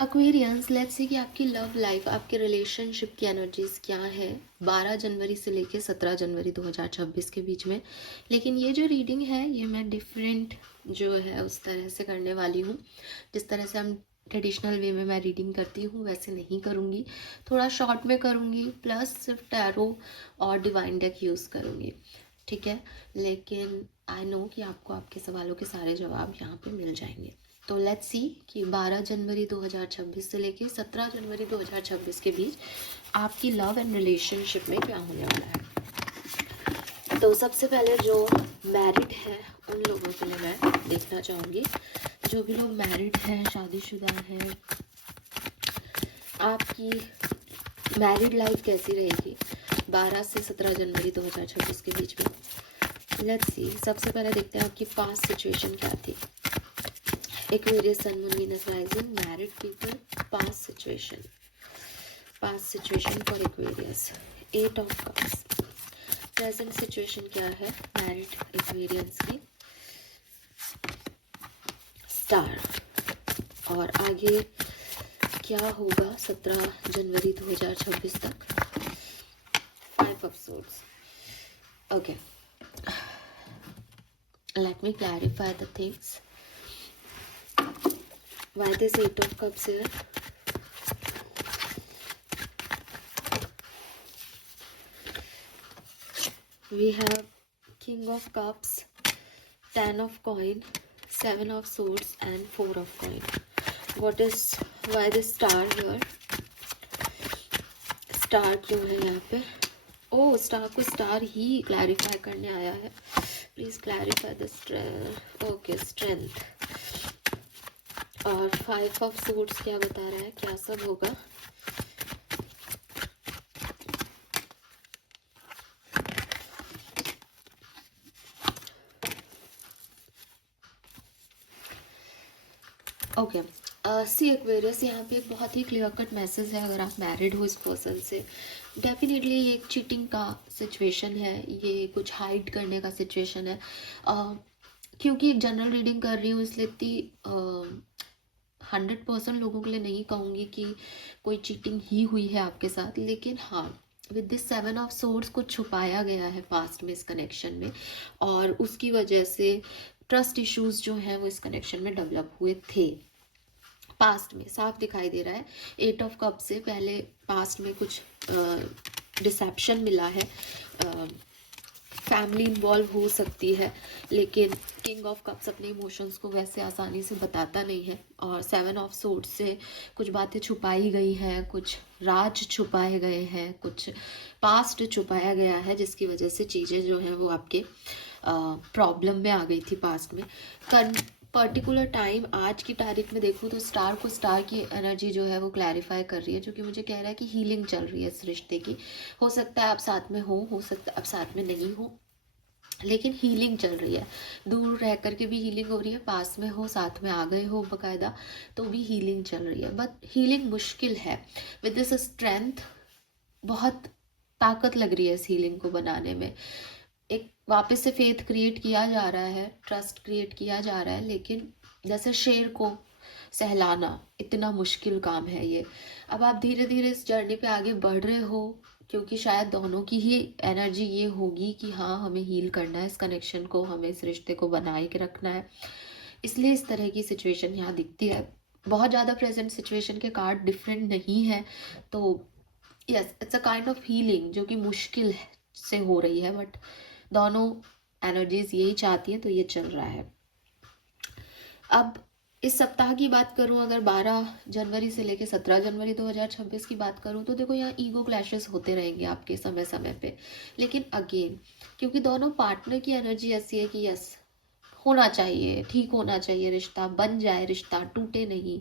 Aquarians, let's say कि आपकी love life, आपके रिलेशनशिप की एनर्जीज क्या है 12 जनवरी से लेके 17 जनवरी 2026 के बीच में। लेकिन ये जो रीडिंग है ये मैं डिफरेंट जो है उस तरह से करने वाली हूँ जिस तरह से हम ट्रेडिशनल वे में मैं रीडिंग करती हूँ वैसे नहीं करूँगी। थोड़ा शॉर्ट में करूँगी, प्लस सिर्फ टैरो और डिवाइन डेक यूज़ करूँगी, ठीक है। लेकिन आई नो कि आपको आपके सवालों के सारे जवाब यहाँ पे मिल जाएंगे। तो लेट्स सी कि 12 जनवरी 2026 से लेके 17 जनवरी 2026 के बीच आपकी लव एंड रिलेशनशिप में क्या होने वाला है। तो सबसे पहले जो मैरिड है उन लोगों के लिए मैं देखना चाहूँगी। जो भी लोग मैरिड हैं, शादीशुदा हैं, आपकी मैरिड लाइफ कैसी रहेगी 12 से 17 जनवरी 2026 के बीच में। लेट्स सी, सबसे पहले देखते हैं आपकी पास्ट सिचुएशन क्या थी। Aquarius, Sun, Moon, Venus, Rising, married people, past situation for Aquarius, 8 of Cups, present situation क्या है married Aquarians की, Star, और आगे क्या होगा 17 जनवरी 2026 तक, 5 of Swords. Okay, let me clarify the things. Why this 8 of Cups here? We have King of Cups, 10 of Coin, 7 of Swords and 4 of Coin. Why this star here? Star क्यों है यहाँ पे? Oh, स्टार को star ही clarify करने आया है. Please clarify the strength. और 5 of suits क्या बता रहा है, क्या सब होगा? ओके, सी एक्वेरियस, यहाँ पे एक बहुत ही क्लियर कट मैसेज है। अगर आप मैरिड हो इस पर्सन से, डेफिनेटली ये एक चीटिंग का सिचुएशन है, ये कुछ हाइड करने का सिचुएशन है। क्योंकि एक जनरल रीडिंग कर रही हूँ इसलिए इतनी 100% लोगों के लिए नहीं कहूँगी कि कोई चीटिंग ही हुई है आपके साथ, लेकिन हाँ, विद दिस 7 ऑफ सोर्ड्स कुछ छुपाया गया है पास्ट में इस कनेक्शन में, और उसकी वजह से ट्रस्ट इश्यूज जो हैं वो इस कनेक्शन में डेवलप हुए थे पास्ट में, साफ दिखाई दे रहा है। 8 ऑफ कप से पहले पास्ट में कुछ डिसेप्शन मिला है, फैमिली इन्वॉल्व हो सकती है, लेकिन किंग ऑफ कप्स अपने इमोशंस को वैसे आसानी से बताता नहीं है, और 7 ऑफ सोर्ड्स से कुछ बातें छुपाई गई हैं, कुछ राज छुपाए गए हैं, कुछ पास्ट छुपाया गया है, जिसकी वजह से चीज़ें जो हैं वो आपके प्रॉब्लम में आ गई थी पास्ट में। पर्टिकुलर टाइम आज की तारीख में देखूँ तो स्टार को स्टार की एनर्जी जो है वो क्लैरिफाई कर रही है, जो कि मुझे कह रहा है कि हीलिंग चल रही है इस रिश्ते की। हो सकता है आप साथ में हो सकता है आप साथ में नहीं हो, लेकिन हीलिंग चल रही है। दूर रह कर के भी हीलिंग हो रही है, पास में हो, साथ में आ गए हो बकायदा, तो भी हीलिंग चल रही है। बट हीलिंग मुश्किल है। विद दिस स्ट्रेंथ बहुत ताकत लग रही है इस हीलिंग को बनाने में। एक वापस से फेथ क्रिएट किया जा रहा है, ट्रस्ट क्रिएट किया जा रहा है, लेकिन जैसे शेर को सहलाना इतना मुश्किल काम है ये। अब आप धीरे धीरे इस जर्नी पे आगे बढ़ रहे हो, क्योंकि शायद दोनों की ही एनर्जी ये होगी कि हाँ, हमें हील करना है इस कनेक्शन को, हमें इस रिश्ते को बनाए के रखना है, इसलिए इस तरह की सिचुएशन यहाँ दिखती है। बहुत ज़्यादा प्रेजेंट सिचुएशन के कार्ड डिफरेंट नहीं है, तो yes, it's a kind of healing जो कि मुश्किल से हो रही है, बट दोनों एनर्जीज यही चाहती हैं, तो ये चल रहा है। अब इस सप्ताह की बात करूं, अगर 12 जनवरी से लेकर 17 जनवरी 2026 की बात करूं, तो देखो यहाँ ईगो क्लैशेस होते रहेंगे आपके समय समय पे, लेकिन अगेन क्योंकि दोनों पार्टनर की एनर्जी ऐसी है कि यस, होना चाहिए, ठीक होना चाहिए, रिश्ता बन जाए, रिश्ता टूटे नहीं,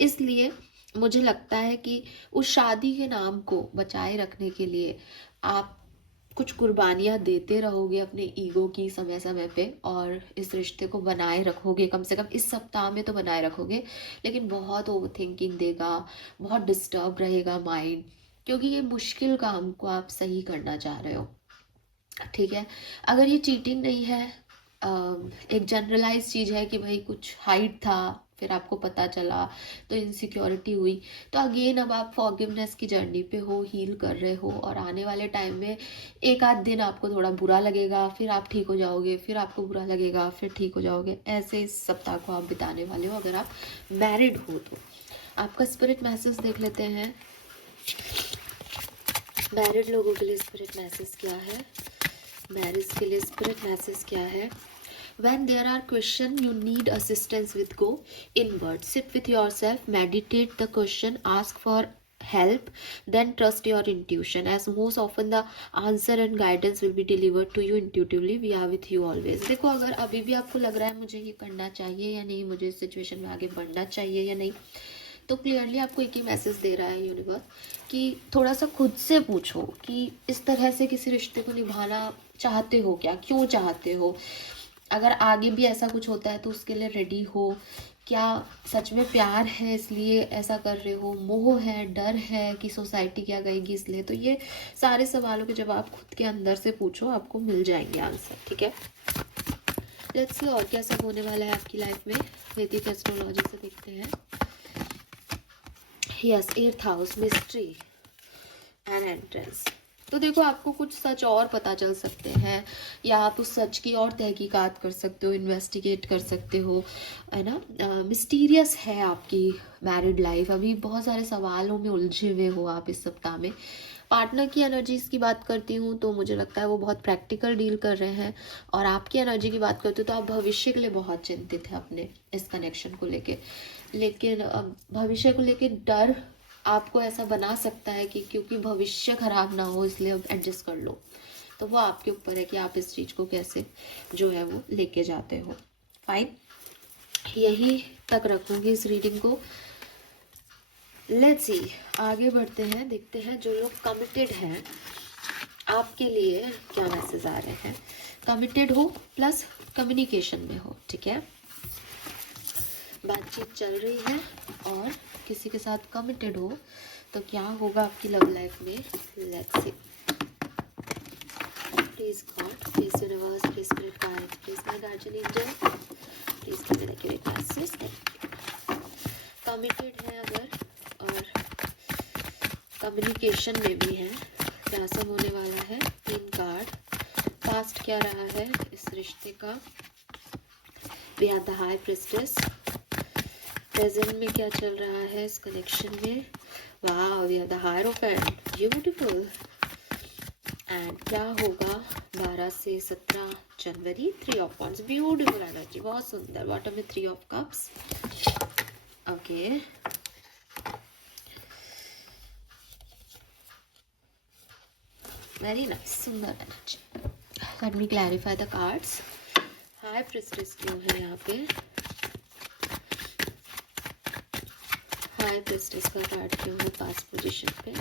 इसलिए मुझे लगता है कि उस शादी के नाम को बचाए रखने के लिए आप कुछ कुर्बानियाँ देते रहोगे अपने ईगो की समय समय पे, और इस रिश्ते को बनाए रखोगे। कम से कम इस सप्ताह में तो बनाए रखोगे, लेकिन बहुत ओवर थिंकिंग देगा, बहुत डिस्टर्ब रहेगा माइंड, क्योंकि ये मुश्किल काम को आप सही करना चाह रहे हो, ठीक है। अगर ये चीटिंग नहीं है, एक जनरलाइज चीज़ है कि भाई कुछ हाइट था, फिर आपको पता चला तो इनसिक्योरिटी हुई। तो अगेन अब आप फॉरगिवनेस की जर्नी पे हो, हील कर रहे हो, और आने वाले टाइम में एक आध दिन आपको थोड़ा बुरा लगेगा, फिर आप ठीक हो जाओगे, फिर आपको बुरा लगेगा, फिर ठीक हो जाओगे। ऐसे इस सप्ताह को आप बिताने वाले हो अगर आप मैरिड हो तो। आपका स्पिरिट मैसेज देख लेते हैं, मैरिड लोगों के लिए स्पिरिट मैसेज क्या है, मैरिज के लिए स्पिरिट मैसेज क्या है। When there are questions you need assistance with, go inward, sit with yourself, meditate the question, ask for help, then trust your intuition, as most often the answer and guidance will be delivered to you intuitively. We are with you always. देखो, अगर अभी भी आपको लग रहा है मुझे ये करना चाहिए या नहीं, मुझे इस सिचुएशन में आगे बढ़ना चाहिए या नहीं, तो क्लियरली आपको एक ही मैसेज दे रहा है यूनिवर्स कि थोड़ा सा खुद से पूछो कि इस तरह से किसी रिश्ते को निभाना चाहते हो क्या, क्यों चाहते हो, अगर आगे भी ऐसा कुछ होता है तो उसके लिए रेडी हो, क्या सच में प्यार है इसलिए ऐसा कर रहे हो, मोह है, डर है कि सोसाइटी क्या कहेगी इसलिए। तो ये सारे सवालों के जवाब खुद के अंदर से पूछो, आपको मिल जाएंगे आंसर, ठीक है। लेट्स सी और क्या सब होने वाला है आपकी लाइफ में, वैदिक एस्ट्रोलॉजी से देखते हैं। Yes, 8th house, mystery and entrance. तो देखो, आपको कुछ सच और पता चल सकते हैं, या आप उस सच की और तहकीकात कर सकते हो, इन्वेस्टिगेट कर सकते हो, है ना। मिस्टीरियस है आपकी मैरिड लाइफ, अभी बहुत सारे सवालों में उलझे हुए हो आप इस सप्ताह में। पार्टनर की एनर्जीज की बात करती हूँ तो मुझे लगता है वो बहुत प्रैक्टिकल डील कर रहे हैं, और आपकी एनर्जी की बात करती हूँ तो आप भविष्य के लिए बहुत चिंतित हैं अपने इस कनेक्शन को लेके। लेकिन भविष्य को लेके डर आपको ऐसा बना सकता है कि क्योंकि भविष्य खराब ना हो इसलिए अब एडजस्ट कर लो। तो वो आपके ऊपर है कि आप इस चीज़ को कैसे जो है वो लेके जाते हो। फाइन, यही तक रखूँगी इस रीडिंग को। लेट्स सी, आगे बढ़ते हैं, देखते हैं जो लोग कमिटेड हैं आपके लिए क्या मैसेज आ रहे हैं। कमिटेड हो प्लस कम्युनिकेशन में हो, ठीक है, बातचीत चल रही है और किसी के साथ कमिटेड हो, तो क्या होगा आपकी लव लाइफ में। Let's see, please God, please universe, please spirit guide, please my guardian angel, please give me the accurate message. Committed है अगर और कम्युनिकेशन में भी है, क्या सब होने वाला है। 3 कार्ड, पास्ट क्या रहा है इस रिश्ते का, we are the high priestess, present में क्या चल रहा है इस कनेक्शन में। वाह, we are the hierophant, beautiful. And क्या होगा 12 से 17 जनवरी, 3 ऑफ वांड्स, ब्यूटीफुल एनर्जी, बहुत सुंदर। बॉटम में 3 of cups, okay, very nice, सुंदर energy. Let me clarify the cards. High priestess क्यों है यहाँ पे, हाई प्रिस्टेस का कार्ड क्यों है पास्ट पोजीशन पे,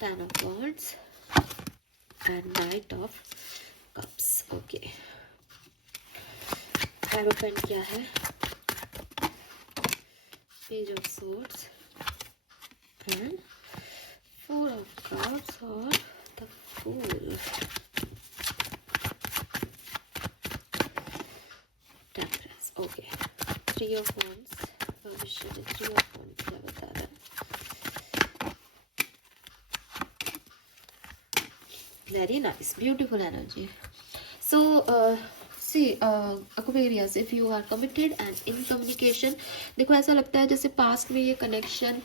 10 of wands and knight of cups, okay. Hierophant क्या है, page of swords and 4 of cups और the fool, temperance, okay. 3 of wands, भविष्य में 3 ऑफ वांड्स क्या बता रहा है। Very nice, beautiful energy. So see, Aquarius, if you are committed and in communication, देखो ऐसा लगता है जैसे पास्ट में ये कनेक्शन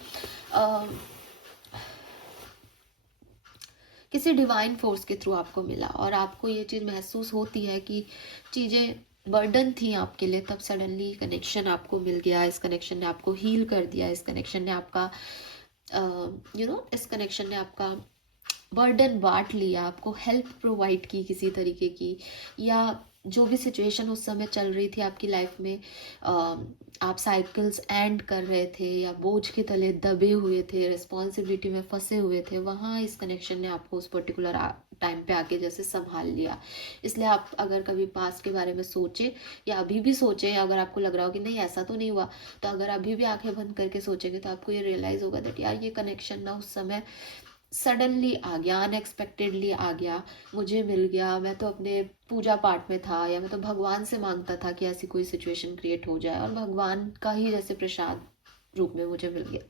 किसी डिवाइन फोर्स के थ्रू आपको मिला, और आपको ये चीज़ महसूस होती है कि चीज़ें बर्डन थी आपके लिए, तब सडनली कनेक्शन आपको मिल गया, इस कनेक्शन ने आपको हील कर दिया, इस कनेक्शन ने आपका इस कनेक्शन ने आपका बर्डन बांट लिया, आपको हेल्प प्रोवाइड की किसी तरीके की, या जो भी सिचुएशन उस समय चल रही थी आपकी लाइफ में, आप साइकिल्स एंड कर रहे थे या बोझ के तले दबे हुए थे, रिस्पॉन्सिबिलिटी में फंसे हुए थे, वहाँ इस कनेक्शन ने आपको उस पर्टिकुलर टाइम पे आके जैसे संभाल लिया। इसलिए आप अगर कभी पास्ट के बारे में सोचे या अभी भी सोचें, अगर आपको लग रहा हो कि नहीं ऐसा तो नहीं हुआ, तो अगर अभी भी आंखें बंद करके सोचेंगे तो आपको ये रियलाइज़ होगा दैट यार ये कनेक्शन ना उस समय सडनली आ गया, अनएक्सपेक्टेडली आ गया, मुझे मिल गया। मैं तो अपने पूजा पाठ में था, या मैं तो भगवान से मांगता था कि ऐसी कोई सिचुएशन क्रिएट हो जाए, और भगवान का ही जैसे प्रसाद रूप में मुझे मिल गया।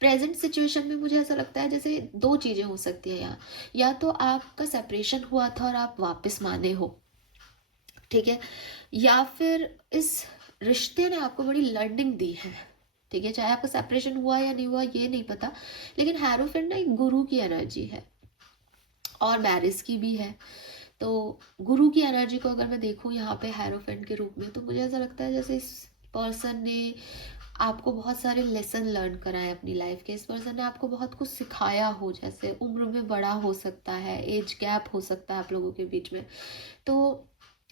प्रेजेंट सिचुएशन में मुझे ऐसा लगता है जैसे दो चीज़ें हो सकती है यहाँ। या तो आपका सेपरेशन हुआ था और आप वापस माने हो, ठीक है, या फिर इस रिश्ते ने आपको बड़ी लर्निंग दी है, ठीक है। चाहे आपका सेपरेशन हुआ या नहीं हुआ ये नहीं पता, लेकिन हैरोफेंट ना एक गुरु की एनर्जी है और मैरिज की भी है। तो गुरु की एनर्जी को अगर मैं देखूं यहाँ पे हैरोफेंट के रूप में, तो मुझे ऐसा लगता है जैसे इस पर्सन ने आपको बहुत सारे लेसन लर्न कराए अपनी लाइफ के। इस पर्सन ने आपको बहुत कुछ सिखाया हो, जैसे उम्र में बड़ा हो सकता है, एज गैप हो सकता है आप लोगों के बीच में। तो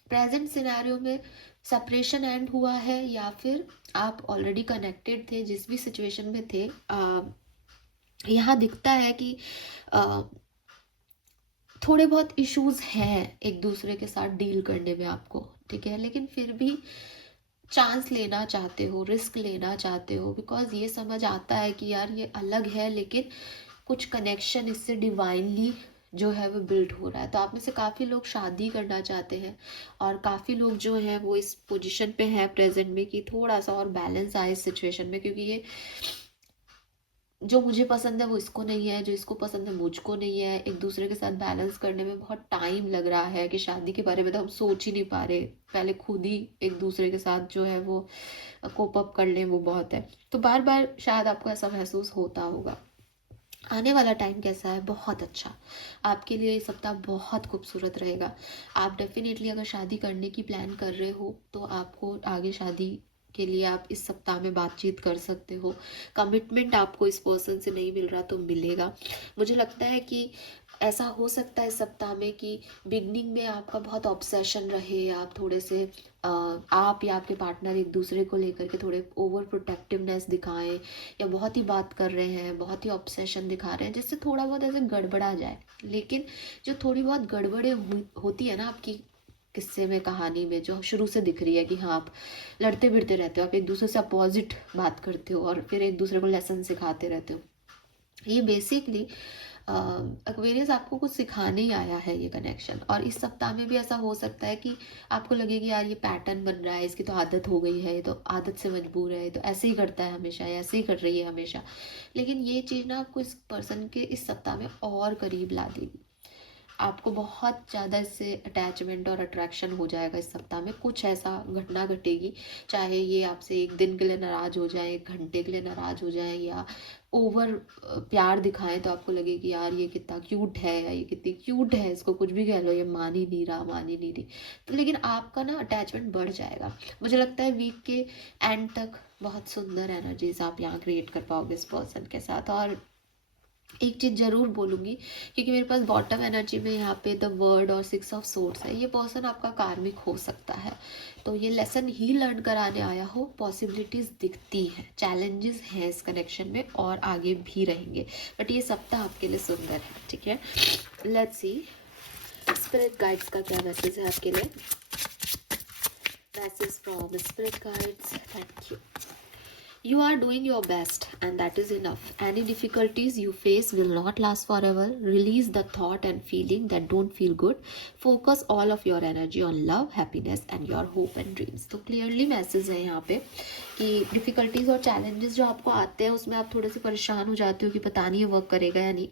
प्रेजेंट सिनेरियो में सेपरेशन एंड हुआ है, या फिर आप ऑलरेडी कनेक्टेड थे, जिस भी सिचुएशन में थे। यहाँ दिखता है कि थोड़े बहुत इश्यूज हैं एक दूसरे के साथ डील करने में आपको, ठीक है, लेकिन फिर भी चांस लेना चाहते हो, रिस्क लेना चाहते हो, बिकॉज ये समझ आता है कि यार ये अलग है, लेकिन कुछ कनेक्शन इससे डिवाइनली जो है वो बिल्ड हो रहा है। तो आप में से काफ़ी लोग शादी करना चाहते हैं, और काफ़ी लोग जो हैं वो इस पोजीशन पे हैं प्रेजेंट में कि थोड़ा सा और बैलेंस आए इस सिचुएशन में, क्योंकि ये जो मुझे पसंद है वो इसको नहीं है, जो इसको पसंद है मुझको नहीं है। एक दूसरे के साथ बैलेंस करने में बहुत टाइम लग रहा है कि शादी के बारे में तो हम सोच ही नहीं पा रहे, पहले खुद ही एक दूसरे के साथ जो है वो कोप अप कर लें वो बहुत है। तो बार बार शायद आपको ऐसा महसूस होता होगा। आने वाला टाइम कैसा है? बहुत अच्छा। आपके लिए ये सप्ताह बहुत खूबसूरत रहेगा। आप डेफिनेटली अगर शादी करने की प्लान कर रहे हो तो आपको आगे शादी के लिए आप इस सप्ताह में बातचीत कर सकते हो। कमिटमेंट आपको इस पर्सन से नहीं मिल रहा तो मिलेगा। मुझे लगता है कि ऐसा हो सकता है इस सप्ताह में कि बिगनिंग में आपका बहुत ऑब्सेशन रहे, आप थोड़े से आप या आपके पार्टनर एक दूसरे को लेकर के थोड़े ओवर प्रोटेक्टिवनेस दिखाएं, या बहुत ही बात कर रहे हैं, बहुत ही ऑब्सेशन दिखा रहे हैं, जिससे थोड़ा बहुत ऐसे गड़बड़ा जाए। लेकिन जो थोड़ी बहुत गड़बड़े होती है ना आपकी किस्से में, कहानी में, जो शुरू से दिख रही है कि हाँ आप लड़ते भिड़ते रहते हो, आप एक दूसरे से अपोजिट बात करते हो और फिर एक दूसरे को लेसन सिखाते रहते हो, ये बेसिकली एक्वेरियस आपको कुछ सिखाने ही आया है ये कनेक्शन। और इस सप्ताह में भी ऐसा हो सकता है कि आपको लगे कि यार ये पैटर्न बन रहा है, इसकी तो आदत हो गई है, ये तो आदत से मजबूर है, ये तो ऐसे ही करता है हमेशा, या ऐसे ही कर रही है हमेशा। लेकिन ये चीज़ ना आपको इस पर्सन के इस सप्ताह में और करीब ला देगी। आपको बहुत ज़्यादा इससे अटैचमेंट और अट्रैक्शन हो जाएगा इस सप्ताह में। कुछ ऐसा घटना घटेगी, चाहे ये आपसे एक दिन के लिए नाराज़ हो जाए, एक घंटे के लिए नाराज़ हो जाए, या ओवर प्यार दिखाएं तो आपको लगे कि यार ये कितना क्यूट है, या ये कितनी क्यूट है, इसको कुछ भी कह लो ये मान ही नहीं रहा, मान ही नहीं रही। तो लेकिन आपका ना अटैचमेंट बढ़ जाएगा। मुझे लगता है वीक के एंड तक बहुत सुंदर एनर्जीज आप यहाँ क्रिएट कर पाओगे इस पर्सन के साथ। और एक चीज़ ज़रूर बोलूँगी, क्योंकि मेरे पास बॉटम एनर्जी में यहाँ पे द वर्ड और 6 ऑफ सोर्ड्स है, ये पर्सन आपका कार्मिक हो सकता है। तो ये लेसन ही लर्न कराने आया हो, पॉसिबिलिटीज़ दिखती हैं, चैलेंजेस हैं इस कनेक्शन में और आगे भी रहेंगे, बट ये सप्ताह आपके लिए सुंदर है, ठीक है। लेट्स सी स्पिरिट गाइड्स का क्या मैसेज है आपके लिए। Message from spirit guides, thank you. You are doing your best and that is enough. Any difficulties you face will not last forever. Release the thought and feeling that don't feel good. Focus all of your energy on love, happiness and your hope and dreams. तो clearly message है यहाँ पे कि difficulties और challenges जो आपको आते हैं उसमें आप थोड़े से परेशान हो जाते हो कि पता नहीं ये वर्क करेगा या नहीं,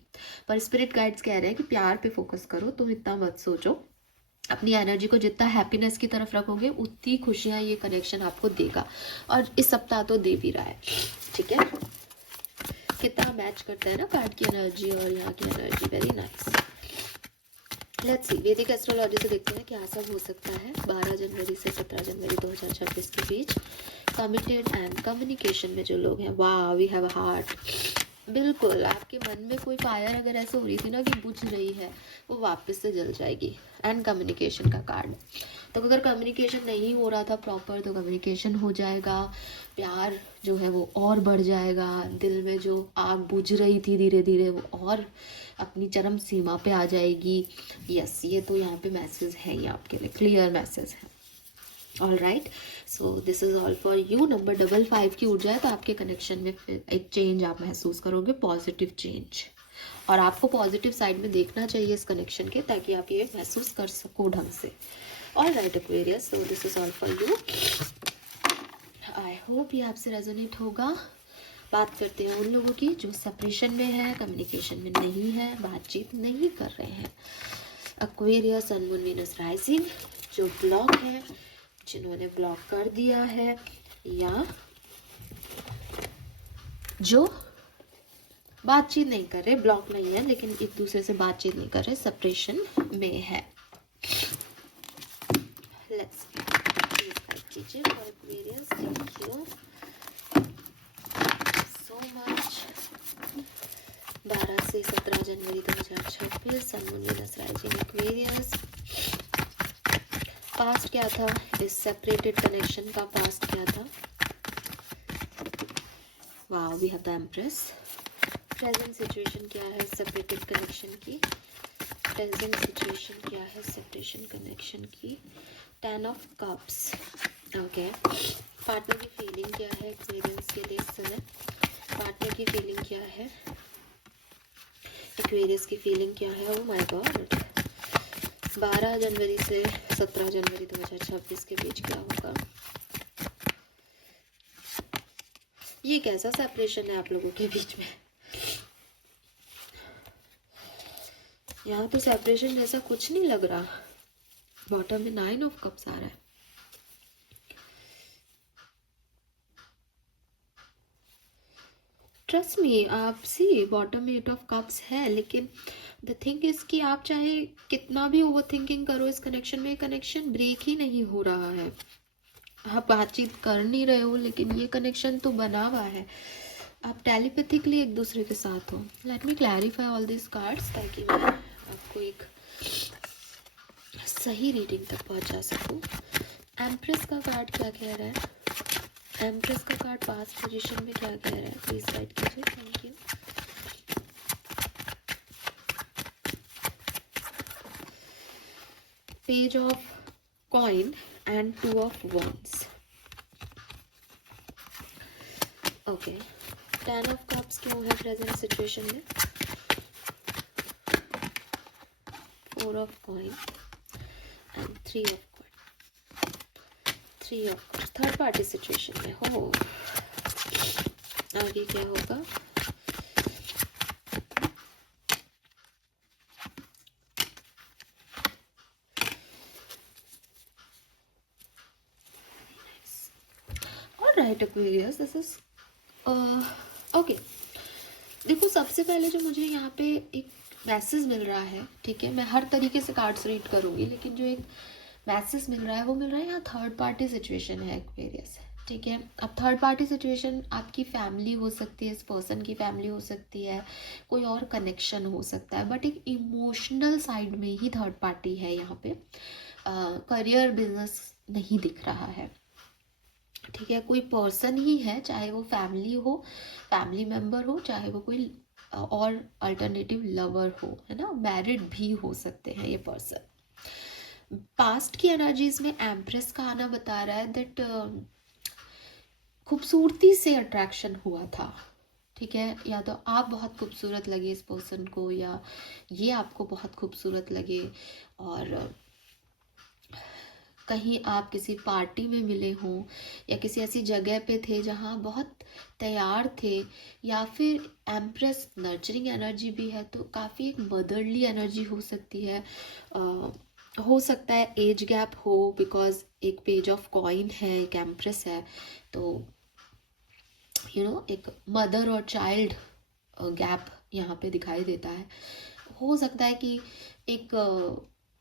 पर स्पिरिट गाइड्स कह रहे हैं कि प्यार पे फोकस करो, तुम इतना मत सोचो। अपनी एनर्जी को जितना हैप्पीनेस की तरफ रखोगे उतनी खुशियाँ ये कनेक्शन आपको देगा, और इस सप्ताह तो दे भी रहा है, ठीक है। कितना मैच करता है ना कार्ड की एनर्जी और यहाँ की energy, very nice. Let's see वैदिक एस्ट्रोलॉजी से देखते हैं क्या सब हो सकता है 12 जनवरी से 17 जनवरी 2026 के बीच। कमिटेड एंड कम्युनिकेशन में जो लोग हैं, वाह वी हैव अ हार्ट। बिल्कुल आपके मन में कोई फायर अगर ऐसे हो रही थी ना कि बुझ रही है, वो वापस से जल जाएगी। एंड कम्युनिकेशन का कार्ड, तो अगर कम्युनिकेशन नहीं हो रहा था प्रॉपर तो कम्युनिकेशन हो जाएगा। प्यार जो है वो और बढ़ जाएगा, दिल में जो आग बुझ रही थी धीरे धीरे वो और अपनी चरम सीमा पे आ जाएगी। यस, ये तो यहाँ पे मैसेज है ही आपके लिए, क्लियर मैसेज है। All right, so this is all for you. Number 55 की ऊर्जा है तो आपके कनेक्शन में फिर एक चेंज आप महसूस करोगे, पॉजिटिव चेंज। और आपको पॉजिटिव साइड में देखना चाहिए इस कनेक्शन के, ताकि आप ये महसूस कर सको ढंग से। All right Aquarius, so this is all for you. I hope ये आपसे रेजोनेट होगा। बात करते हैं उन लोगों की जो सेपरेशन में है, कम्युनिकेशन में नहीं है, बातचीत नहीं कर रहे हैं। एक्वेरियस, सन, मून, वीनस, राइजिंग, जो ब्लॉक है, जिन्होंने ब्लॉक कर दिया है, या जो बातचीत नहीं कर रहे, ब्लॉक नहीं है लेकिन एक दूसरे से बातचीत नहीं कर रहे, सेपरेशन में है। लेट्स कीजिए for Aquarius. Thank you so much. 12 से 17 जनवरी 2026, sun, moon, Venus, rising, Aquarius. Past क्या था, इस सेपरेटेड कनेक्शन का पास्ट क्या था? Wow, we have the empress. Present situation क्या है सेपरेटेड कनेक्शन की? प्रेजेंट सिचुएशन क्या है सेपरेशन कनेक्शन की? 10 ऑफ कप्स। ओके, पार्टनर की फीलिंग क्या है एक्वेरियस के लिए इस समय? पार्टनर की फीलिंग क्या है? एक्वेरियस की फीलिंग क्या है? ओह माय गॉड, 12 जनवरी से 17 जनवरी 2026 के बीच क्या होगा? ये कैसा सेपरेशन है आप लोगों के बीच में? यहाँ तो सेपरेशन जैसा कुछ नहीं लग रहा। बॉटम में 9 ऑफ कप्स आ रहा है। ट्रस्ट मी, आप सी बॉटम में 8 ऑफ कप्स है, लेकिन द थिंग इज कि आप चाहे कितना भी ओवर थिंकिंग करो इस कनेक्शन में, कनेक्शन ब्रेक ही नहीं हो रहा है। आप बातचीत कर नहीं रहे हो लेकिन ये कनेक्शन तो बना हुआ है। आप टेलीपैथिकली एक दूसरे के साथ हो। Late me clarify all this cards ताकि मैं आपको एक सही रीडिंग तक पहुंचा सकूं। एम्प्रेस का कार्ड क्या कह रहा है? एम्प्रेस का कार्ड पास्ट पोजीशन में क्या कह रहा है? प्लीज राइट कीजिए। Thank you. Page of coin and 2 of wands। Okay, 10 of cups क्यों है प्रेजेंट सिचुएशन में? 4 of coin and 3 of coin. 3 of cups third party situation में हो। आगे क्या होगा? Alright Aquarius, this is okay. देखो, सबसे पहले जो मुझे यहाँ पे एक मैसेज मिल रहा है, ठीक है, मैं हर तरीके से कार्ड्स रीड करूँगी, लेकिन जो एक मैसेज मिल रहा है वो मिल रहा है यहाँ थर्ड पार्टी सिचुएशन है एक्वेरियस, ठीक है। अब थर्ड पार्टी सिचुएशन आपकी फैमिली हो सकती है, इस पर्सन की फैमिली हो सकती है, कोई और कनेक्शन हो सकता है, बट एक इमोशनल साइड में ही थर्ड पार्टी है यहाँ पे। करियर बिजनेस नहीं दिख रहा है, ठीक है। कोई पर्सन ही है, चाहे वो फैमिली हो, फैमिली मेंबर हो, चाहे वो कोई और अल्टरनेटिव लवर हो, है ना, मैरिड भी हो सकते हैं ये पर्सन। पास्ट की एनर्जीज में एम्प्रेस का आना बता रहा है दैट खूबसूरती से अट्रैक्शन हुआ था, ठीक है। या तो आप बहुत खूबसूरत लगे इस पर्सन को, या ये आपको बहुत खूबसूरत लगे, और कहीं आप किसी पार्टी में मिले हों, या किसी ऐसी जगह पे थे जहाँ बहुत तैयार थे, या फिर एम्प्रेस नर्चरिंग एनर्जी भी है तो काफ़ी एक मदरली एनर्जी हो सकती है। हो सकता है एज गैप हो, बिकॉज एक पेज ऑफ कॉइन है, एक एम्प्रेस है, तो एक मदर और चाइल्ड गैप यहाँ पे दिखाई देता है। हो सकता है कि एक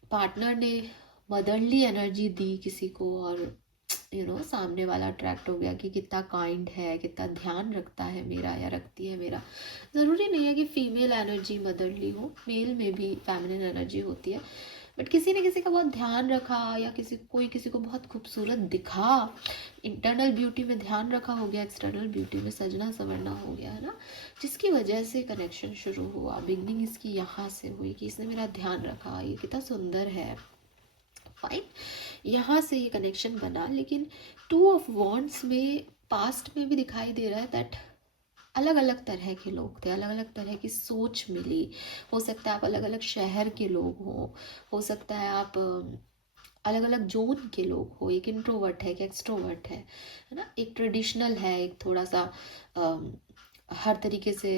पार्टनर ने मदरली एनर्जी दी किसी को, और सामने वाला अट्रैक्ट हो गया कि कितना काइंड है, कितना ध्यान रखता है मेरा या रखती है मेरा। ज़रूरी नहीं है कि फीमेल एनर्जी मदरली हो, मेल में भी फेमिनिन एनर्जी होती है, बट किसी ने किसी का बहुत ध्यान रखा, या कोई किसी को बहुत खूबसूरत दिखा, इंटरनल ब्यूटी में ध्यान रखा हो गया, एक्सटर्नल ब्यूटी में सजना संवरना हो गया, है ना, जिसकी वजह से कनेक्शन शुरू हुआ। बिगनिंग इसकी यहाँ से हुई कि इसने मेरा ध्यान रखा, ये कितना सुंदर है, फाइन, यहाँ से ये कनेक्शन बना। लेकिन 2 ऑफ वॉन्ड्स में पास्ट में भी दिखाई दे रहा है दैट अलग अलग तरह के लोग थे, अलग अलग तरह की सोच मिली। हो सकता है आप अलग अलग शहर के लोग हो सकता है आप अलग अलग जोन के लोग हो, एक इंट्रोवर्ट है, एक एक्सट्रोवर्ट है ना, एक ट्रेडिशनल है, एक थोड़ा सा अम, हर तरीके से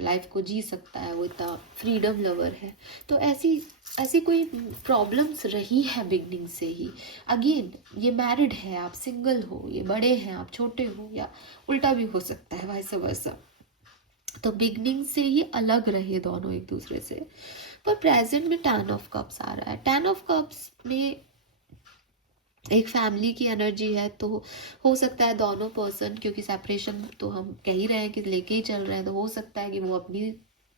लाइफ को जी सकता है, वो इतना फ्रीडम लवर है। तो ऐसी ऐसी कोई प्रॉब्लम्स रही है बिगनिंग से ही। अगेन ये मैरिड है, आप सिंगल हो, ये बड़े हैं, आप छोटे हो, या उल्टा भी हो सकता है, वाइस वर्सा। तो बिगनिंग से ही अलग रहे दोनों एक दूसरे से। पर प्रेजेंट में 10 ऑफ कप्स आ रहा है। 10 ऑफ कप्स में एक फैमिली की एनर्जी है, तो हो सकता है दोनों पर्सन, क्योंकि सेपरेशन तो हम कह ही रहे हैं कि लेके ही चल रहे हैं, तो हो सकता है कि वो अपनी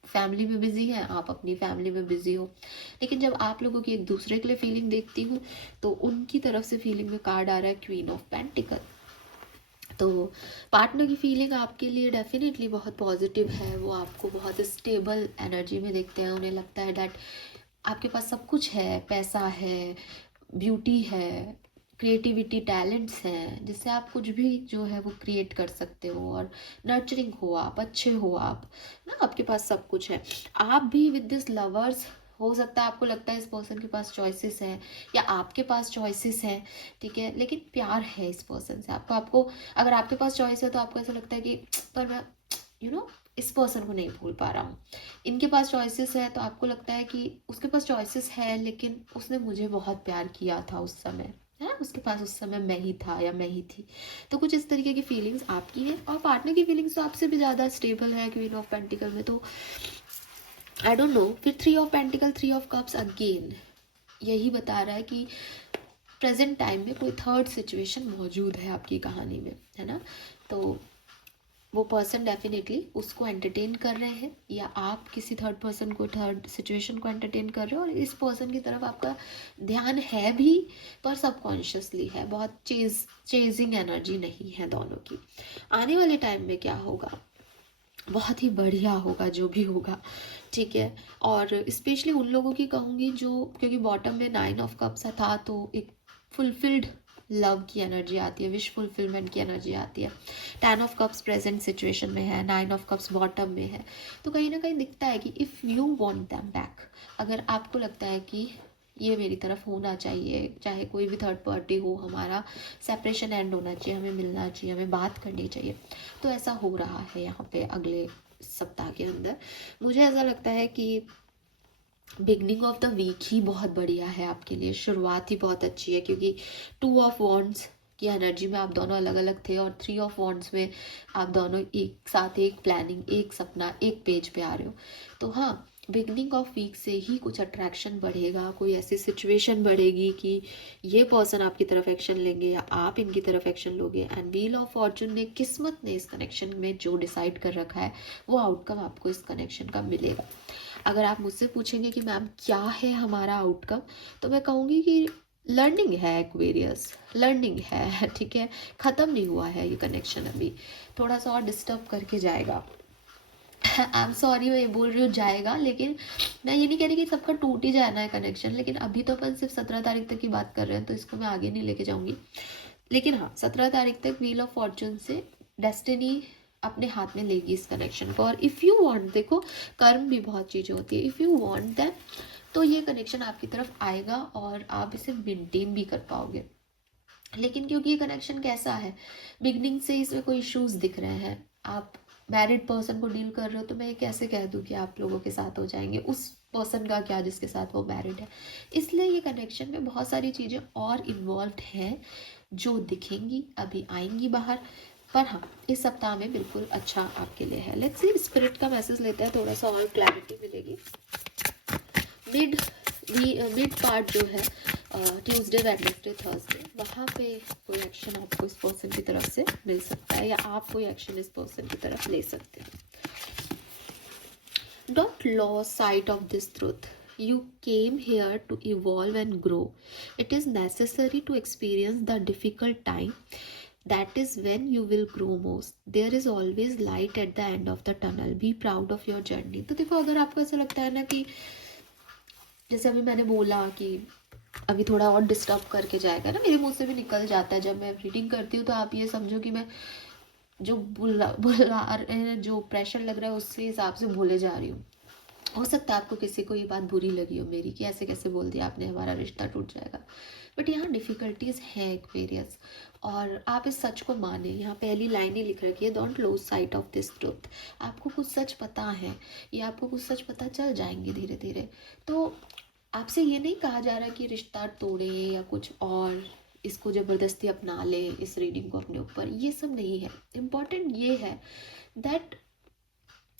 फैमिली में बिजी है, आप अपनी फैमिली में बिजी हो। लेकिन जब आप लोगों की एक दूसरे के लिए फीलिंग देखती हूँ, तो उनकी तरफ से फीलिंग में कार्ड आ रहा है क्वीन ऑफ पेंटिकल। तो पार्टनर की फीलिंग आपके लिए डेफिनेटली बहुत पॉजिटिव है। वो आपको बहुत स्टेबल एनर्जी में देखते हैं, उन्हें लगता है डैट आपके पास सब कुछ है, पैसा है, ब्यूटी है, क्रिएटिविटी, टैलेंट्स हैं, जिससे आप कुछ भी जो है वो क्रिएट कर सकते हो, और नर्चरिंग हो आप, अच्छे हो आप ना, आपके पास सब कुछ है। आप भी विद दिस लवर्स, हो सकता है आपको लगता है इस पर्सन के पास चॉइसेस हैं, या आपके पास चॉइसेस हैं, ठीक है, लेकिन प्यार है इस पर्सन से आपको अगर आपके पास चॉइस है तो आपको ऐसा लगता है कि पर मैं इस पर्सन को नहीं भूल पा रहा हूँ। इनके पास चॉइसेस है तो आपको लगता है कि उसके पास चॉइसेस है, लेकिन उसने मुझे बहुत प्यार किया था उस समय, है, उसके पास उस समय मैं ही था या मैं ही थी। तो कुछ इस तरीके की फीलिंग्स आपकी हैं, और पार्टनर की फीलिंग्स तो आपसे भी ज़्यादा स्टेबल है क्वीन ऑफ पेंटिकल में। तो आई डोंट नो। फिर 3 of pentacle, 3 of cups again यही बता रहा है कि प्रेजेंट टाइम में कोई थर्ड सिचुएशन मौजूद है आपकी कहानी में, है ना। तो वो पर्सन डेफिनेटली उसको एंटरटेन कर रहे हैं, या आप किसी थर्ड पर्सन को, थर्ड सिचुएशन को एंटरटेन कर रहे हो, और इस पर्सन की तरफ आपका ध्यान है भी, पर सबकॉन्शियसली है। बहुत चेजिंग एनर्जी नहीं है दोनों की। आने वाले टाइम में क्या होगा, बहुत ही बढ़िया होगा जो भी होगा, ठीक है। और स्पेशली उन लोगों की कहूँगी जो, क्योंकि बॉटम में 9 ऑफ कप्स था, तो एक फुलफिल्ड लव की एनर्जी आती है, विश फुलफिलमेंट की एनर्जी आती है। 10 ऑफ कप्स प्रेजेंट सिचुएशन में है, 9 ऑफ कप्स बॉटम में है। तो कहीं ना कहीं दिखता है कि if you want them back, अगर आपको लगता है कि ये मेरी तरफ होना चाहिए, चाहे कोई भी थर्ड पार्टी हो, हमारा सेपरेशन एंड होना चाहिए, हमें मिलना चाहिए, हमें बात करनी चाहिए, तो ऐसा हो रहा है यहाँ पे अगले सप्ताह के अंदर। मुझे ऐसा लगता है कि बिगनिंग ऑफ द वीक ही बहुत बढ़िया है आपके लिए, शुरुआत ही बहुत अच्छी है, क्योंकि 2 ऑफ वॉन्ड्स की एनर्जी में आप दोनों अलग अलग थे, और 3 ऑफ वॉन्ड्स में आप दोनों एक साथ, एक प्लानिंग, एक सपना, एक पेज पे आ रहे हो। तो हाँ, बिगनिंग ऑफ वीक से ही कुछ अट्रैक्शन बढ़ेगा, कोई ऐसी सिचुएशन बढ़ेगी कि ये पर्सन आपकी तरफ एक्शन लेंगे या आप इनकी तरफ एक्शन लोगे, एंड व्हील ऑफ फॉर्चून ने, किस्मत ने इस कनेक्शन में जो डिसाइड कर रखा है, वो आउटकम आपको इस कनेक्शन का मिलेगा। अगर आप मुझसे पूछेंगे कि मैम क्या है हमारा आउटकम, तो मैं कहूँगी कि लर्निंग है, एक्वेरियस लर्निंग है, ठीक है, ख़त्म नहीं हुआ है ये कनेक्शन, अभी थोड़ा सा और डिस्टर्ब करके जाएगा। आई एम सॉरी मैं ये बोल रही हूँ जाएगा, लेकिन मैं ये नहीं कह रही कि सबका टूट ही जाना है कनेक्शन, लेकिन अभी तो अपन सिर्फ 17 तारीख तक की बात कर रहे हैं, तो इसको मैं आगे नहीं लेके जाऊँगी। लेकिन हाँ, 17 तारीख तक व्हील ऑफ फॉर्चून से डेस्टिनी अपने हाथ में लेगी इस कनेक्शन को। और इफ़ यू वांट, देखो कर्म भी बहुत चीज़ें होती है, इफ़ यू वांट दैट, तो ये कनेक्शन आपकी तरफ आएगा और आप इसे मेंटेन भी कर पाओगे। लेकिन क्योंकि ये कनेक्शन कैसा है, बिगनिंग से इसमें कोई इश्यूज दिख रहे हैं, आप मैरिड पर्सन को डील कर रहे हो, तो मैं ये कैसे कह दूँ कि आप लोगों के साथ हो जाएंगे, उस पर्सन का क्या जिसके साथ वो मैरिड है। इसलिए ये कनेक्शन में बहुत सारी चीज़ें और इन्वॉल्व हैं जो दिखेंगी, अभी आएंगी बाहर। पर हाँ, इस सप्ताह में बिल्कुल अच्छा आपके लिए है। लेट्स सी स्पिरिट का मैसेज लेते हैं, थोड़ा सा और क्लैरिटी मिलेगी। मिड पार्ट जो है ट्यूसडे, वेडनेसडे, थर्सडे, वहाँ पे कोई एक्शन आपको इस पर्सन की तरफ से मिल सकता है, या आप कोई एक्शन इस पर्सन की तरफ ले सकते हैं। Don't lose sight of this truth. You came here to evolve and grow. It is necessary to experience the difficult time. That is when you will grow most. There is always light at the end of the tunnel. Be proud of your journey. तो देखो, अगर आपको ऐसा लगता है ना कि जैसे अभी मैंने बोला कि अभी थोड़ा और डिस्टर्ब करके जाएगा ना, मेरे मुंह से भी निकल जाता है जब मैं रीडिंग करती हूँ, तो आप ये समझो कि मैं जो बुला बुला रहे हैं, जो प्रेशर लग रहा है उसके हिसाब से बोले जा रही हूँ। हो सकता है आपको किसी को ये बात बुरी लगी हो मेरी कि ऐसे कैसे बोल दिया आपने, हमारा रिश्ता टूट जाएगा। बट यहाँ डिफ़िकल्टीज़ हैं एक्वेरियस, और आप इस सच को माने। यहाँ पहली लाइन ही लिख रखी है, don't lose sight of this truth. आपको कुछ सच पता है, या आपको कुछ सच पता चल जाएंगे धीरे धीरे। तो आपसे ये नहीं कहा जा रहा कि रिश्ता तोड़े या कुछ और, इसको ज़बरदस्ती अपना ले, इस रीडिंग को अपने ऊपर, ये सब नहीं है। इम्पॉर्टेंट ये है दैट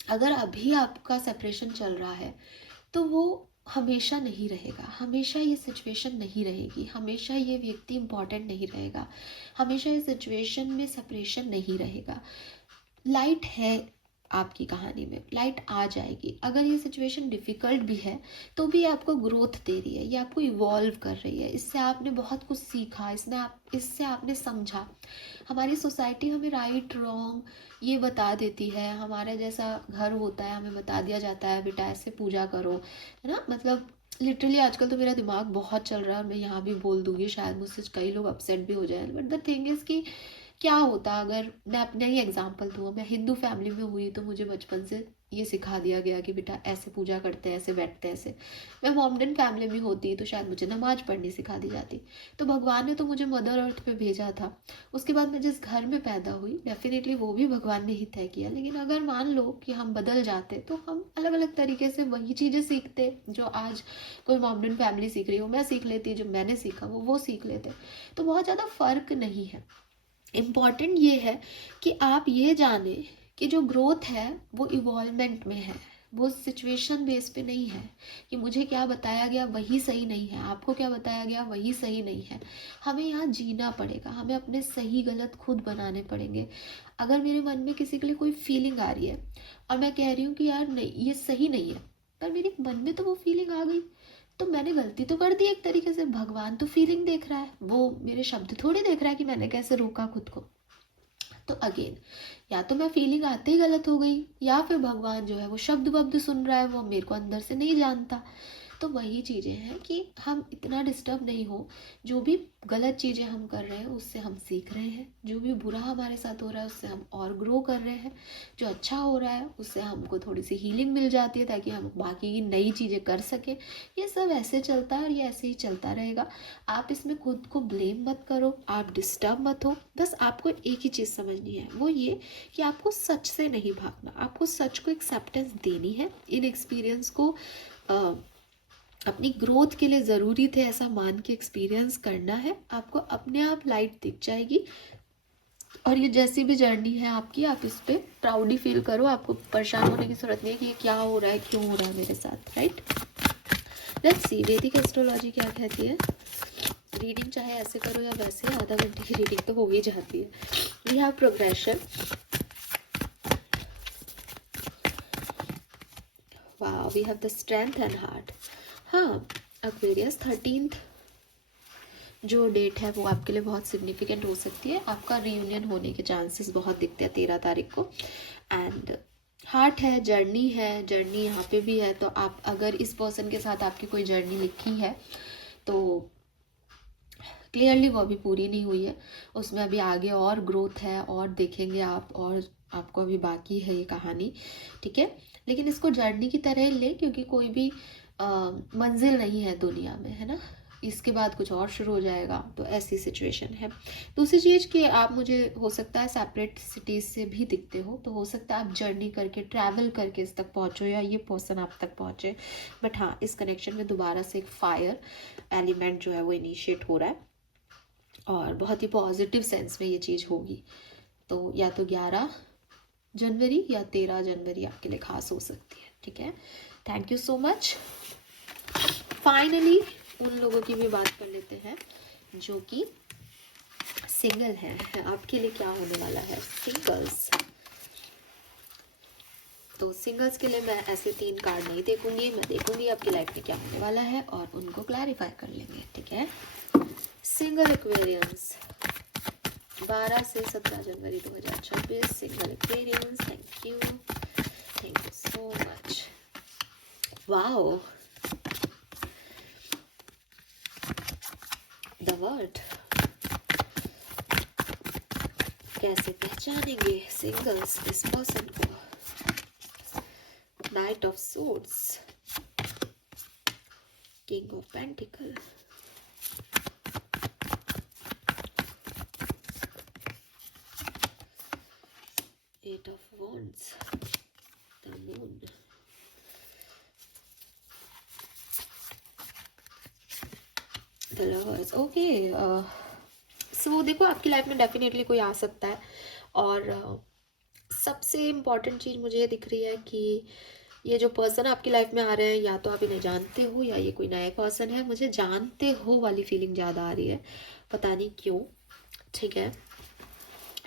अगर अभी आपका सेपरेशन चल रहा है तो वो हमेशा नहीं रहेगा, हमेशा ये सिचुएशन नहीं रहेगी, हमेशा ये व्यक्ति इम्पॉर्टेंट नहीं रहेगा, हमेशा ये सिचुएशन में सेपरेशन नहीं रहेगा। लाइट है आपकी कहानी में, लाइट आ जाएगी। अगर ये सिचुएशन डिफ़िकल्ट भी है तो भी आपको ग्रोथ दे रही है, ये आपको इवॉल्व कर रही है। इससे आपने बहुत कुछ सीखा, इससे आपने समझा। हमारी सोसाइटी हमें राइट रॉन्ग ये बता देती है, हमारा जैसा घर होता है हमें बता दिया जाता है बेटा ऐसे पूजा करो, है ना। मतलब लिटरली आजकल तो मेरा दिमाग बहुत चल रहा है, मैं यहाँ भी बोल दूँगी, शायद मुझसे कई लोग अपसेट भी हो जाए। बट द थिंग इज़ कि क्या होता अगर मैं अपने ही एग्जांपल दूँ, मैं हिंदू फैमिली में हुई तो मुझे बचपन से ये सिखा दिया गया कि बेटा ऐसे पूजा करते हैं, ऐसे बैठते हैं, ऐसे। मैं मोमडन फैमिली में होती तो शायद मुझे नमाज पढ़नी सिखा दी जाती। तो भगवान ने तो मुझे मदर अर्थ पे भेजा था। उसके बाद मैं जिस घर में पैदा हुई डेफिनेटली वो भी भगवान ने ही तय किया। लेकिन अगर मान लो कि हम बदल जाते तो हम अलग अलग तरीके से वही चीज़ें सीखते जो आज कोई मोमडन फैमिली सीख रही हो, मैं सीख लेती, जो मैंने सीखा वो सीख लेते। तो बहुत ज़्यादा फ़र्क नहीं है। इम्पॉर्टेंट ये है कि आप ये जाने कि जो ग्रोथ है वो इवॉल्वमेंट में है, वो सिचुएशन बेस पे नहीं है कि मुझे क्या बताया गया वही सही नहीं है, आपको क्या बताया गया वही सही नहीं है। हमें यहाँ जीना पड़ेगा, हमें अपने सही गलत खुद बनाने पड़ेंगे। अगर मेरे मन में किसी के लिए कोई फीलिंग आ रही है और मैं कह रही हूँ कि यार नहीं ये सही नहीं है, पर मेरे मन में तो वो फीलिंग आ गई, तो मैंने गलती तो कर दी एक तरीके से। भगवान तो फीलिंग देख रहा है, वो मेरे शब्द थोड़ी देख रहा है कि मैंने कैसे रोका खुद को। तो अगेन या तो मैं फीलिंग आते ही गलत हो गई, या फिर भगवान जो है वो शब्द वब्द सुन रहा है, वो मेरे को अंदर से नहीं जानता। तो वही चीज़ें हैं कि हम इतना डिस्टर्ब नहीं हो। जो भी गलत चीज़ें हम कर रहे हैं उससे हम सीख रहे हैं, जो भी बुरा हमारे साथ हो रहा है उससे हम और ग्रो कर रहे हैं, जो अच्छा हो रहा है उससे हमको थोड़ी सी हीलिंग मिल जाती है ताकि हम बाकी की नई चीज़ें कर सकें। ये सब ऐसे चलता है और ये ऐसे ही चलता रहेगा। आप इसमें खुद को ब्लेम मत करो, आप डिस्टर्ब मत हो। बस आपको एक ही चीज़ समझनी है, वो ये कि आपको सच से नहीं भागना, आपको सच को एक्सेप्टेंस देनी है। इन एक्सपीरियंस को अपनी ग्रोथ के लिए ज़रूरी थे ऐसा मान के एक्सपीरियंस करना है। आपको अपने आप लाइट दिख जाएगी, और ये जैसी भी जर्नी है आपकी, आप इस पर प्राउडली फील करो। आपको परेशान होने की ज़रूरत नहीं है कि ये क्या हो रहा है, क्यों हो रहा है मेरे साथ, राइट। लेट्स सी वैदिक एस्ट्रोलॉजी क्या कहती है। रीडिंग चाहे ऐसे करो या वैसे, आधा घंटे की रीडिंग तो हो ही जाती है। वी हैव प्रोग्रेशन, वाह, we have the strength and heart. हाँ, एक्वेरियस 13th जो डेट है वो आपके लिए बहुत सिग्निफिकेंट हो सकती है। आपका रीयूनियन होने के चांसेस बहुत दिखते हैं 13 तारीख को। एंड हार्ट है, जर्नी है, जर्नी यहाँ पे भी है। तो आप अगर इस पर्सन के साथ आपकी कोई जर्नी लिखी है तो क्लियरली वो अभी पूरी नहीं हुई है, उसमें अभी आगे और ग्रोथ है, और देखेंगे आप, और आपको अभी बाकी है ये कहानी, ठीक है। लेकिन इसको जर्नी की तरह ले, क्योंकि कोई भी मंजिल नहीं है दुनिया में, है ना। इसके बाद कुछ और शुरू हो जाएगा, तो ऐसी सिचुएशन है। दूसरी चीज़ कि आप, मुझे हो सकता है सेपरेट सिटीज़ से भी दिखते हो, तो हो सकता है आप जर्नी करके, ट्रैवल करके इस तक पहुँचो, या ये पर्सन आप तक पहुँचे। बट हाँ, इस कनेक्शन में दोबारा से एक फायर एलिमेंट जो है वो इनिशिएट हो रहा है, और बहुत ही पॉजिटिव सेंस में ये चीज़ होगी। तो या तो 11 जनवरी या 13 जनवरी आपके लिए खास हो सकती है, ठीक है। Thank you so much. Finally उन लोगों की भी बात कर लेते हैं जो कि सिंगल है। आपके लिए क्या होने वाला है सिंगल्स। तो सिंगल्स के लिए मैं ऐसे 3 कार्ड नहीं देखूंगी, मैं देखूंगी आपकी लाइफ में क्या होने वाला है और उनको क्लैरिफाई कर लेंगे, ठीक है। सिंगल एक्वेरियंस 12 से 17 जनवरी 2026। Single Aquarians, thank you so much. Wow, the word, कैसे पहचान जानेंगे सिंगल्स इस पर्सन को। Knight of swords, king of pentacle, eight of wands, the moon, the lovers. Okay, so देखो आपकी लाइफ में डेफिनेटली कोई आ सकता है, और सबसे इम्पॉर्टेंट चीज़ मुझे ये दिख रही है कि ये जो पर्सन आपकी लाइफ में आ रहे हैं, या तो आप इन्हें जानते हो या ये कोई नया पर्सन है। मुझे जानते हो वाली फीलिंग ज़्यादा आ रही है, पता नहीं क्यों। ठीक है,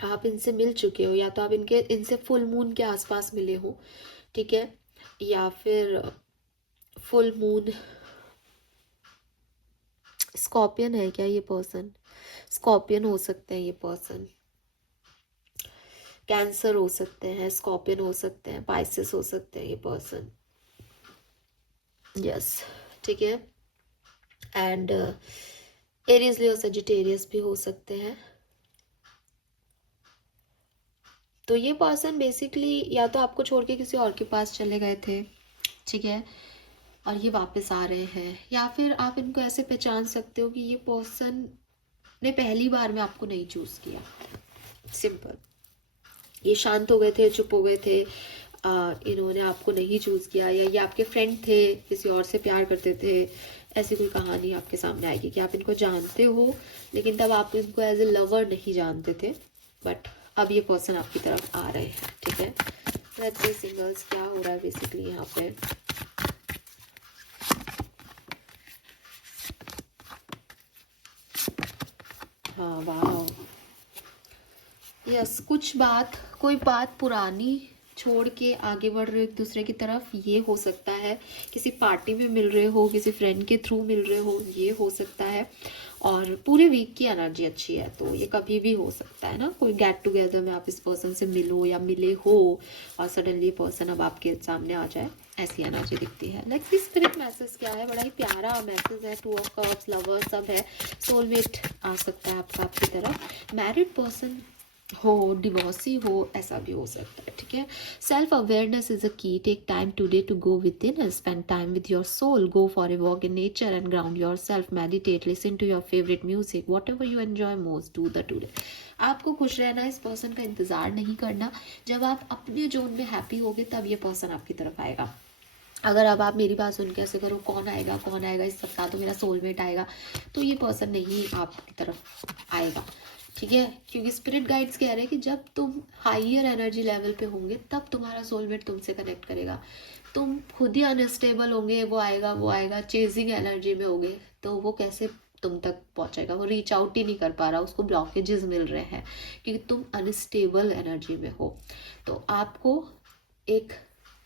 आप इनसे मिल चुके हो, या तो आप इनसे फुल मून के आसपास मिले हो, ठीक है, या फिर फुल मून। स्कॉर्पियन है क्या ये पर्सन? स्कॉर्पियन हो सकते हैं ये पर्सन, कैंसर हो सकते हैं, स्कॉर्पियन हो सकते हैं, पाइसेस हो सकते हैं ये पर्सन। यस, ठीक है, एंड एरीज लियो सजिटेरियस भी हो सकते हैं। तो ये पर्सन बेसिकली या तो आपको छोड़ के किसी और के पास चले गए थे, ठीक है, और ये वापस आ रहे हैं, या फिर आप इनको ऐसे पहचान सकते हो कि ये पर्सन ने पहली बार में आपको नहीं चूज किया। सिंपल, ये शांत हो गए थे, चुप हो गए थे, इन्होंने आपको नहीं चूज किया, या ये आपके फ्रेंड थे, किसी और से प्यार करते थे। ऐसी कोई कहानी आपके सामने आएगी कि आप इनको जानते हो, लेकिन तब आप इनको एज ए लवर नहीं जानते थे, बट अब ये पर्सन आपकी तरफ आ रहे हैं। ठीक है, लेट्स सी सिंगल्स क्या हो रहा है बेसिकली यहाँ पे। हाँ, वाह, यस, कोई बात पुरानी छोड़ के आगे बढ़ रहे हो एक दूसरे की तरफ, ये हो सकता है। किसी पार्टी में मिल रहे हो, किसी फ्रेंड के थ्रू मिल रहे हो, ये हो सकता है। और पूरे वीक की एनर्जी अच्छी है, तो ये कभी भी हो सकता है ना, कोई गेट टुगेदर में आप इस पर्सन से मिलो या मिले हो और सडनली पर्सन अब आपके सामने आ जाए, ऐसी एनर्जी दिखती है। लेट्स सी स्पिरिट मैसेज क्या है। बड़ा ही प्यारा मैसेज है, 2 ऑफ कप्स, लवर सब है, सोलमेट आ सकता है आपकी तरफ, मैरिड पर्सन हो, डिवोर्सी हो, ऐसा भी हो सकता है। ठीक है, self awareness is a key. Take time today to go within and spend time with your soul, go for a walk in nature and ground yourself, meditate, listen to your favourite music, whatever you enjoy most, do the today. आपको खुश रहना, इस person का इंतजार नहीं करना। जब आप अपने जोन में हैप्पी होगे तब ये पर्सन आपकी तरफ आएगा। अगर अब आप मेरी बात सुन के ऐसे करो कौन आएगा इस सप्ताह तो मेरा सोलमेट आएगा, तो ये पर्सन नहीं आपकी तरफ आएगा। ठीक है, क्योंकि स्पिरिट गाइड्स कह रहे हैं कि जब तुम हाइयर एनर्जी लेवल पे होंगे तब तुम्हारा सोलमेट तुमसे कनेक्ट करेगा। तुम खुद ही अनस्टेबल होंगे, वो आएगा चेजिंग एनर्जी में होगे, तो वो कैसे तुम तक पहुंचेगा? वो रीच आउट ही नहीं कर पा रहा, उसको ब्लॉकेजेस मिल रहे हैं क्योंकि तुम अनस्टेबल एनर्जी में हो। तो आपको एक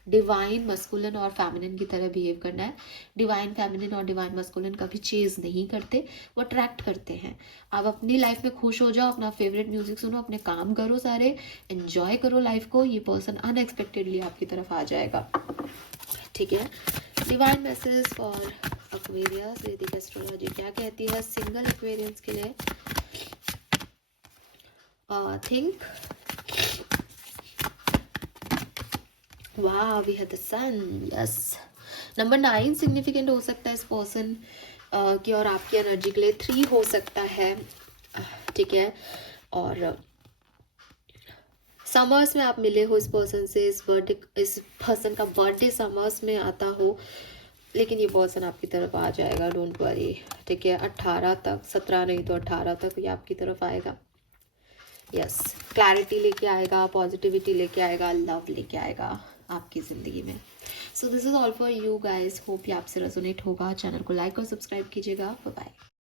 डिवाइन मस्कुलिन और फेमिनिन की तरह बिहेव करना है। डिवाइन फेमिनिन और डिवाइन मस्कुलिन कभी चेज नहीं करते, वो अट्रैक्ट करते हैं। आप अपनी लाइफ में खुश हो जाओ, अपना फेवरेट म्यूजिक सुनो, अपने काम करो, सारे एंजॉय करो लाइफ को, ये पर्सन अनएक्सपेक्टेडली आपकी तरफ आ जाएगा। ठीक है, डिवाइन मैसेज फॉर एक्वेरियस, वैदिक एस्ट्रोलॉजी क्या कहती है सिंगल एक्वेरियंस के लिए? थिंक, वाह, we have the sun, yes. Number 9 significant हो सकता है इस पर्सन की और आपकी एनर्जी के लिए। 3 हो सकता है, ठीक है, और समर्स में आप मिले हो इस पर्सन से, इस पर्सन का बर्थडे समर्स में आता हो, लेकिन ये पर्सन आपकी तरफ आ जाएगा, डोंट वरी। ठीक है, 18 तक, 17 नहीं तो 18 तक ये आपकी तरफ आएगा। यस, क्लैरिटी लेके आएगा, पॉजिटिविटी लेके आएगा, लव लेके आएगा आपकी ज़िंदगी में। So this is all for you guys, hope ये आपसे रेजोनेट होगा। चैनल को लाइक और सब्सक्राइब कीजिएगा। Bye bye.